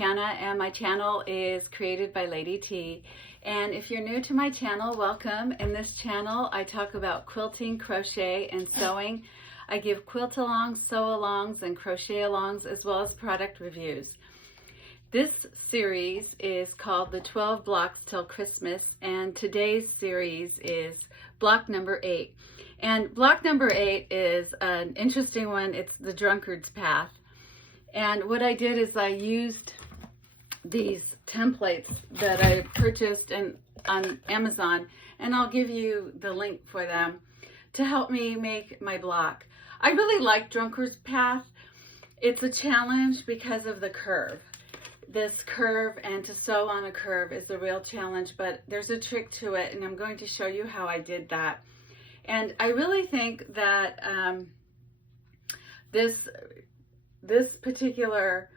Tatiana, and my channel is created by Lady T. And if you're new to my channel, welcome. In this channel, I talk about quilting, crochet, and sewing. I give quilt-alongs, sew-alongs, and crochet-alongs, as well as product reviews. This series is called The 12 Blocks Till Christmas, and today's series is block number 8. And block number 8 is an interesting one. It's the Drunkard's Path. And what I did is I used these templates that I purchased on Amazon, and I'll give you the link for them to help me make my block. I really like Drunkard's Path. It's a challenge because of the curve. This curve, and to sew on a curve is a real challenge, but there's a trick to it, and I'm going to show you how I did that. And I really think that this particular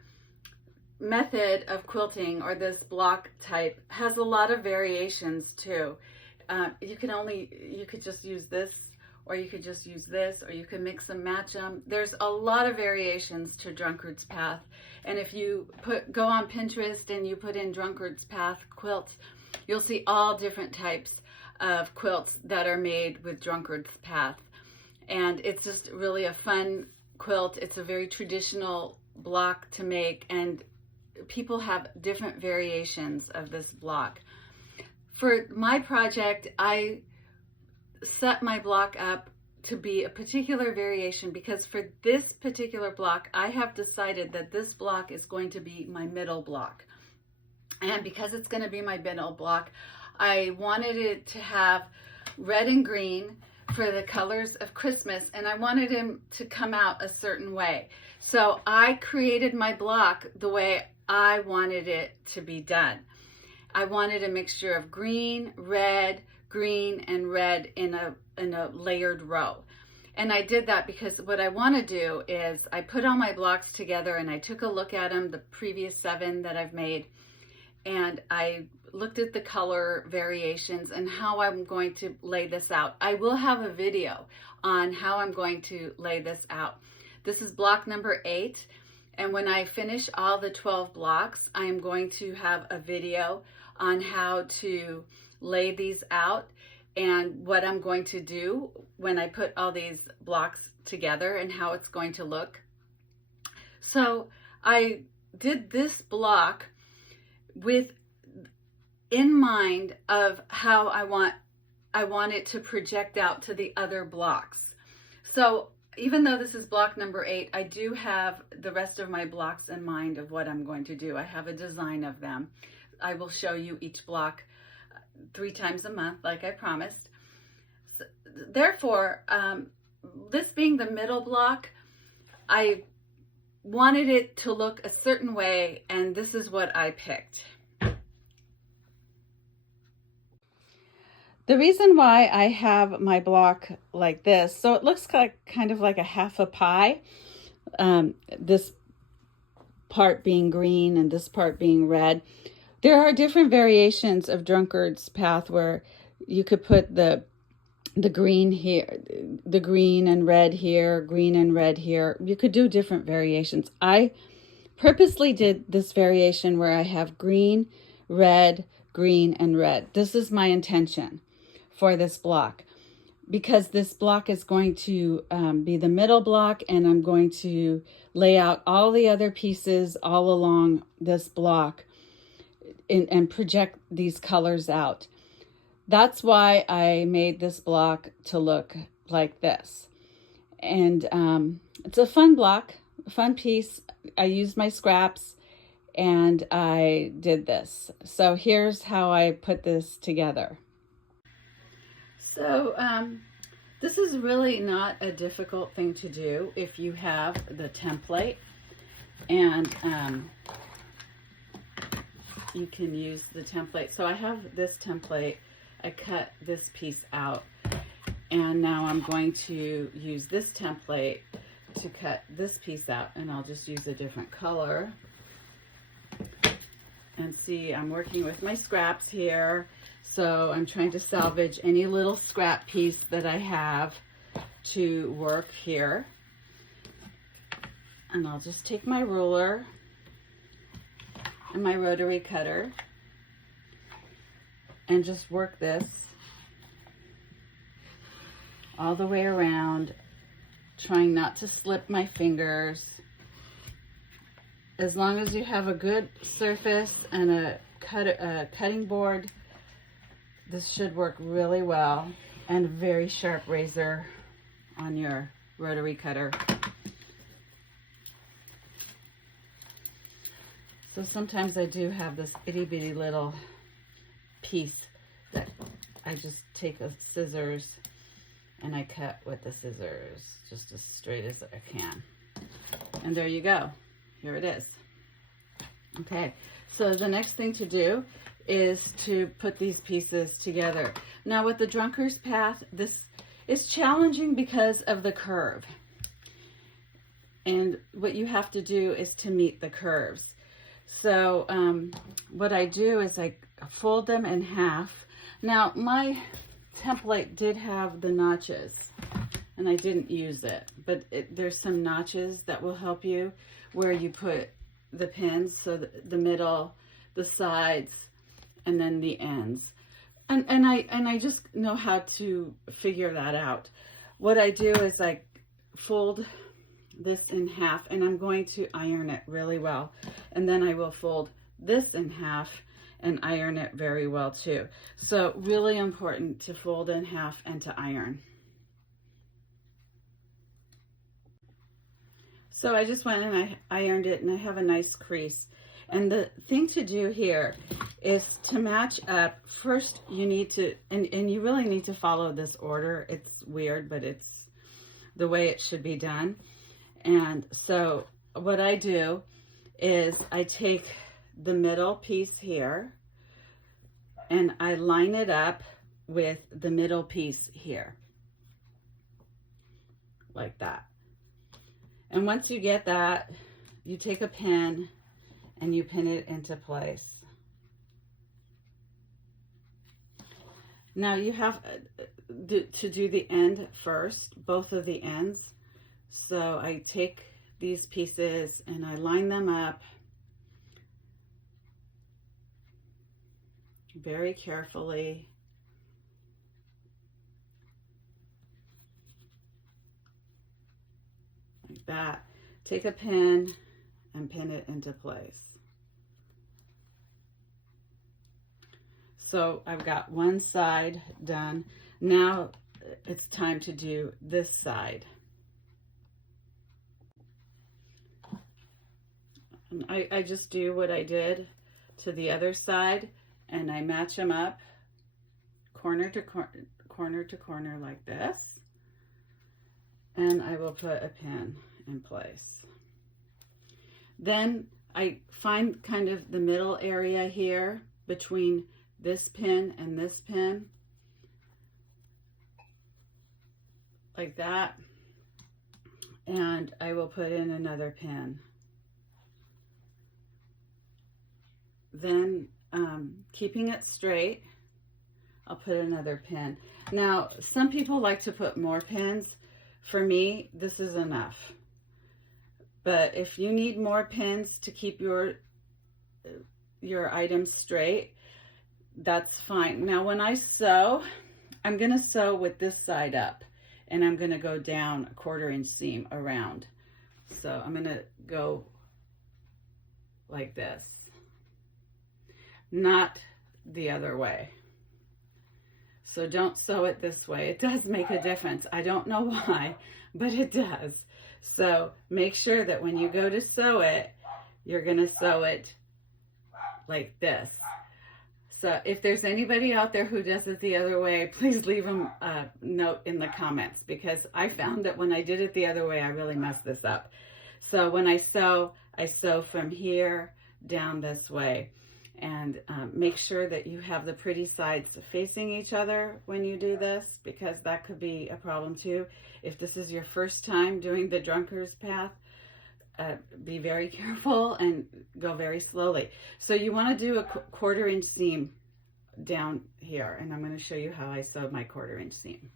method of quilting, or this block type, has a lot of variations too. You could just use this, or you could just use this, or you can mix and match them. There's a lot of variations to Drunkard's Path. And if you go on Pinterest and you put in Drunkard's Path quilt, you'll see all different types of quilts that are made with Drunkard's Path. And it's just really a fun quilt. It's a very traditional block to make, and people have different variations of this block. For my project, I set my block up to be a particular variation because for this particular block, I have decided that this block is going to be my middle block. And because it's going to be my middle block, I wanted it to have red and green for the colors of Christmas, and I wanted him to come out a certain way. So I created my block the way I wanted it to be done. I wanted a mixture of green, and red in a layered row. And I did that because what I want to do is I put all my blocks together and I took a look at them, the previous 7 that I've made, and I looked at the color variations and how I'm going to lay this out. I will have a video on how I'm going to lay this out. This is block number 8, and when I finish all the 12 blocks, I am going to have a video on how to lay these out and what I'm going to do when I put all these blocks together and how it's going to look. So I did this block in mind of how I want it to project out to the other blocks. So even though this is block number 8, I do have the rest of my blocks in mind of what I'm going to do. I have a design of them. I will show you each block 3 times a month, like I promised. So, therefore, this being the middle block, I wanted it to look a certain way, and this is what I picked. The reason why I have my block like this, so it looks like kind of like a half a pie, this part being green and this part being red. There are different variations of Drunkard's Path where you could put the green here, the green and red here, green and red here. You could do different variations. I purposely did this variation where I have green, green, and red. This is my intention for this block, because this block is going to be the middle block, and I'm going to lay out all the other pieces all along this block and project these colors out. That's why I made this block to look like this. And it's a fun block, a fun piece. I used my scraps and I did this. So here's how I put this together. So this is really not a difficult thing to do if you have the template, and you can use the template. So I have this template. I cut this piece out, and now I'm going to use this template to cut this piece out, and I'll just use a different color. And see, I'm working with my scraps here, so I'm trying to salvage any little scrap piece that I have to work here. And I'll just take my ruler and my rotary cutter and just work this all the way around, trying not to slip my fingers. As long as you have a good surface and a cutting board, this should work really well, and a very sharp razor on your rotary cutter. So sometimes I do have this itty bitty little piece that I just take a scissors and I cut with the scissors just as straight as I can. And there you go. Here it is. Okay, so the next thing to do is to put these pieces together. Now with the Drunkard's path, this is challenging because of the curve. And what you have to do is to meet the curves. So what I do is I fold them in half. Now my template did have the notches and I didn't use it, but there's some notches that will help you where you put the pins, so the middle, the sides, and then the ends. And I just know how to figure that out. What I do is I fold this in half, and I'm going to iron it really well. And then I will fold this in half and iron it very well too. So really important to fold in half and to iron. So I just went and I ironed it, and I have a nice crease. And the thing to do here is to match up. First you need to, and you really need to follow this order. It's weird, but it's the way it should be done. And so what I do is I take the middle piece here and I line it up with the middle piece here, like that. And once you get that, you take a pin and you pin it into place. Now you have to do the end first, both of the ends. So I take these pieces and I line them up very carefully. Like that. Take a pin and pin it into place. So I've got one side done. Now it's time to do this side. And I just do what I did to the other side, and I match them up corner to corner like this. And I will put a pin in place. Then I find kind of the middle area here between this pin and this pin, like that, and I will put in another pin. Then keeping it straight, I'll put another pin. Now some people like to put more pins. For me, this is enough. But if you need more pins to keep your items straight, that's fine. Now when I sew, I'm going to sew with this side up, and I'm going to go down a 1/4 inch seam around. So I'm going to go like this, not the other way. So don't sew it this way. It does make a difference. I don't know why, but it does. So make sure that when you go to sew it, you're going to sew it like this. So if there's anybody out there who does it the other way, please leave them a note in the comments, because I found that when I did it the other way, I really messed this up. So when I sew from here down this way. And make sure that you have the pretty sides facing each other when you do this, because that could be a problem too. If this is your first time doing the Drunkard's path, be very careful and go very slowly. So you want to do a 1/4 inch seam down here, and I'm going to show you how I sewed my 1/4 inch seam.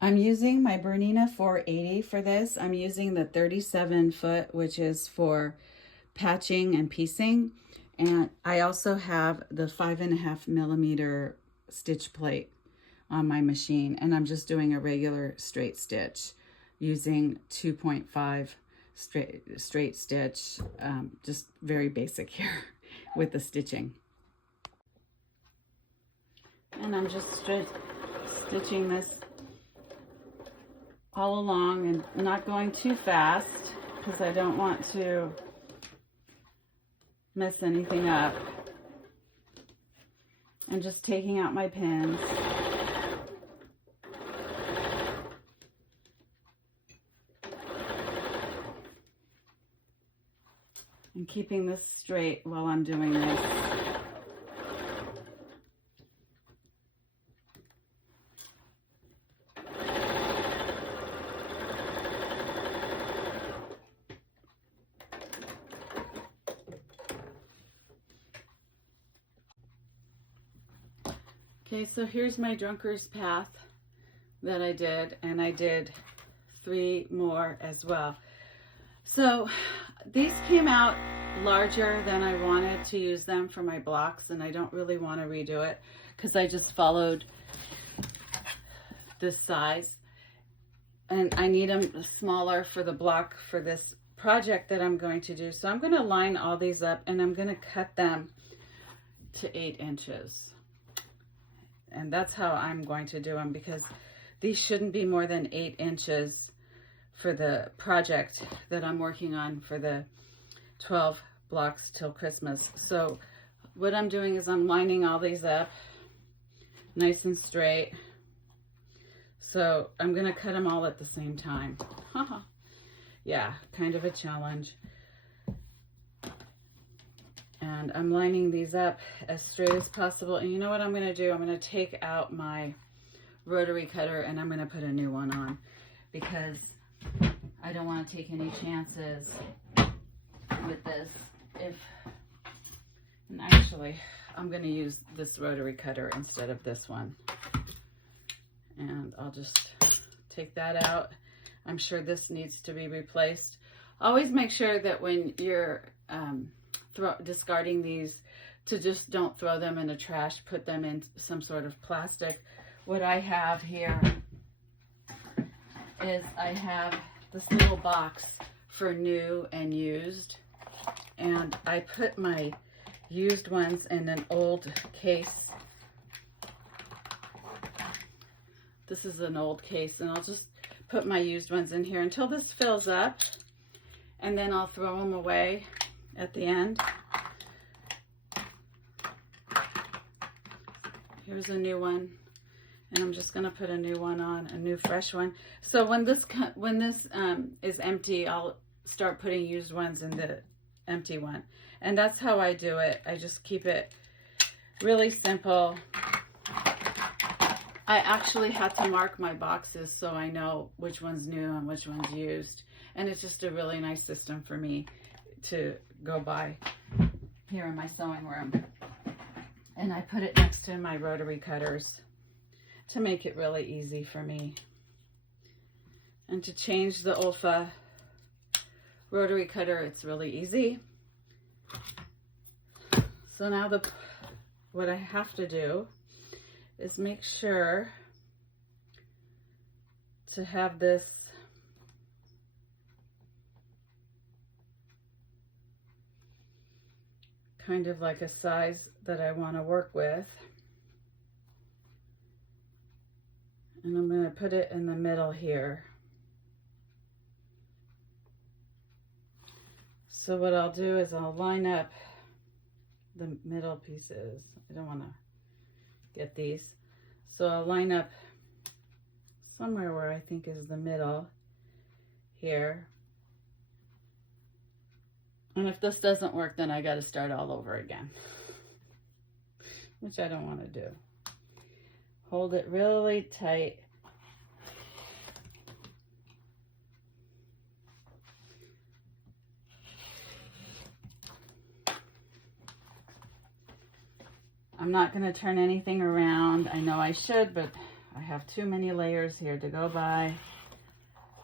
I'm using my Bernina 480 for this. I'm using the 37 foot, which is for patching and piecing. And I also have the 5.5 millimeter stitch plate on my machine, and I'm just doing a regular straight stitch using 2.5 straight stitch, just very basic here with the stitching. And I'm just stitching this all along and not going too fast because I don't want to mess anything up. And just taking out my pin. And keeping this straight while I'm doing this. Okay, so here's my Drunkard's path that I did, and I did 3 more as well. So these came out larger than I wanted to use them for my blocks, and I don't really want to redo it because I just followed this size, and I need them smaller for the block for this project that I'm going to do. So I'm going to line all these up, and I'm going to cut them to 8 inches. And that's how I'm going to do them, because these shouldn't be more than 8 inches for the project that I'm working on for the 12 blocks till Christmas. So what I'm doing is I'm lining all these up nice and straight. So I'm going to cut them all at the same time. Yeah, kind of a challenge. And I'm lining these up as straight as possible. And you know what I'm going to do? I'm going to take out my rotary cutter and I'm going to put a new one on, because I don't want to take any chances with this. And actually, I'm going to use this rotary cutter instead of this one. And I'll just take that out. I'm sure this needs to be replaced. Always make sure that when you're discarding these, to just don't throw them in the trash, put them in some sort of plastic. What I have here is I have this little box for new and used, and I put my used ones in an old case. This is an old case, and I'll just put my used ones in here until this fills up, and then I'll throw them away at the end. Here's a new one, and I'm just gonna put a new one on, a new fresh one. So when this is empty, I'll start putting used ones in the empty one. And that's how I do it. I just keep it really simple. I actually had to mark my boxes so I know which one's new and which one's used. And it's just a really nice system for me to go by here in my sewing room. And I put it next to my rotary cutters to make it really easy for me. And to change the Olfa rotary cutter, it's really easy. So now what I have to do is make sure to have this kind of like a size that I want to work with. And I'm going to put it in the middle here. So what I'll do is I'll line up the middle pieces. I don't want to get these. So I'll line up somewhere where I think is the middle here. And if this doesn't work, then I got to start all over again, which I don't want to do. Hold it really tight. I'm not going to turn anything around. I know I should, but I have too many layers here to go by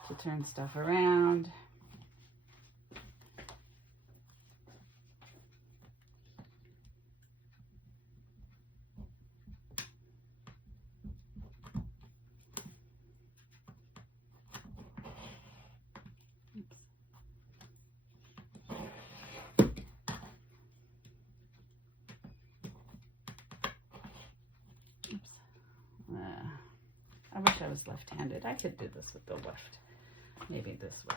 to turn stuff around. wish I was left-handed. I could do this with the left, maybe this way.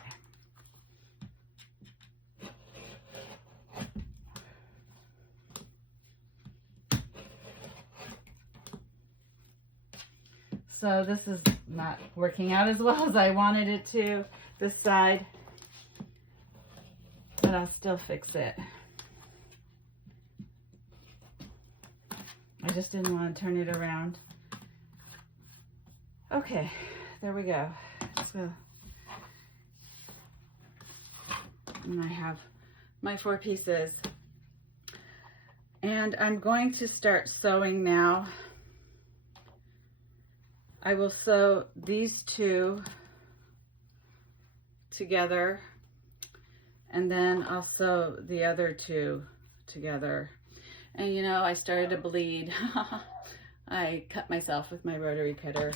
So this is not working out as well as I wanted it to, this side, but I'll still fix it. I just didn't want to turn it around. Okay, there we go. So, and I have my 4 pieces. And I'm going to start sewing now. I will sew these 2 together, and then I'll sew the other 2 together. And you know, I started to bleed. I cut myself with my rotary cutter,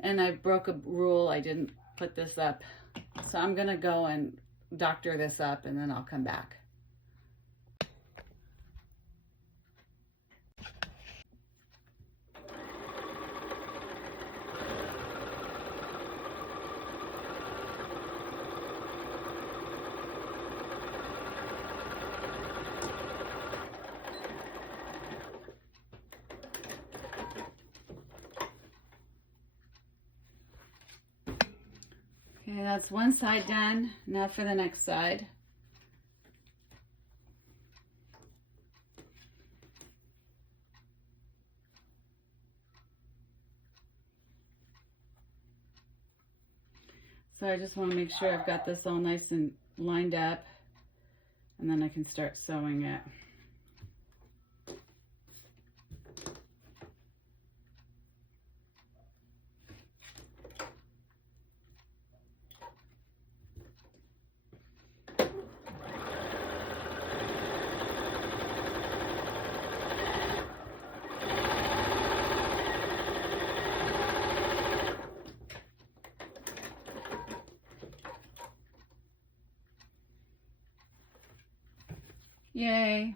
and I broke a rule. I didn't put this up. So I'm gonna go and doctor this up, and then I'll come back. Okay, that's one side done. Now for the next side. So I just want to make sure I've got this all nice and lined up, and then I can start sewing it. Yay.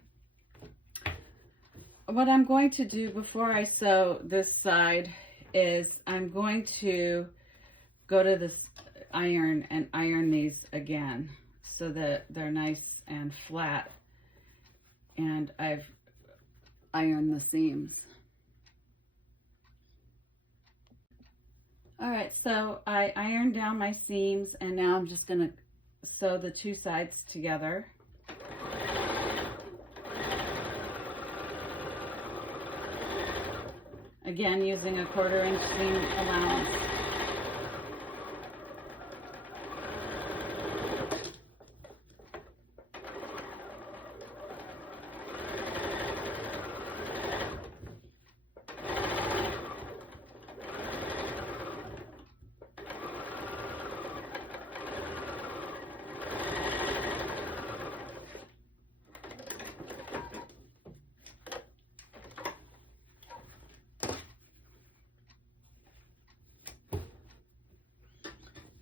What I'm going to do before I sew this side is I'm going to go to this iron and iron these again so that they're nice and flat, and I've ironed the seams. Alright, so I ironed down my seams, and now I'm just going to sew the 2 sides together. Again, using a 1/4 inch seam allowance.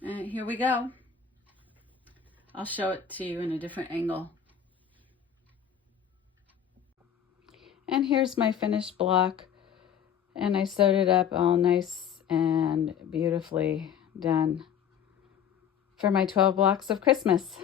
And here we go. I'll show it to you in a different angle. And here's my finished block, and I sewed it up all nice and beautifully done for my 12 blocks of Christmas.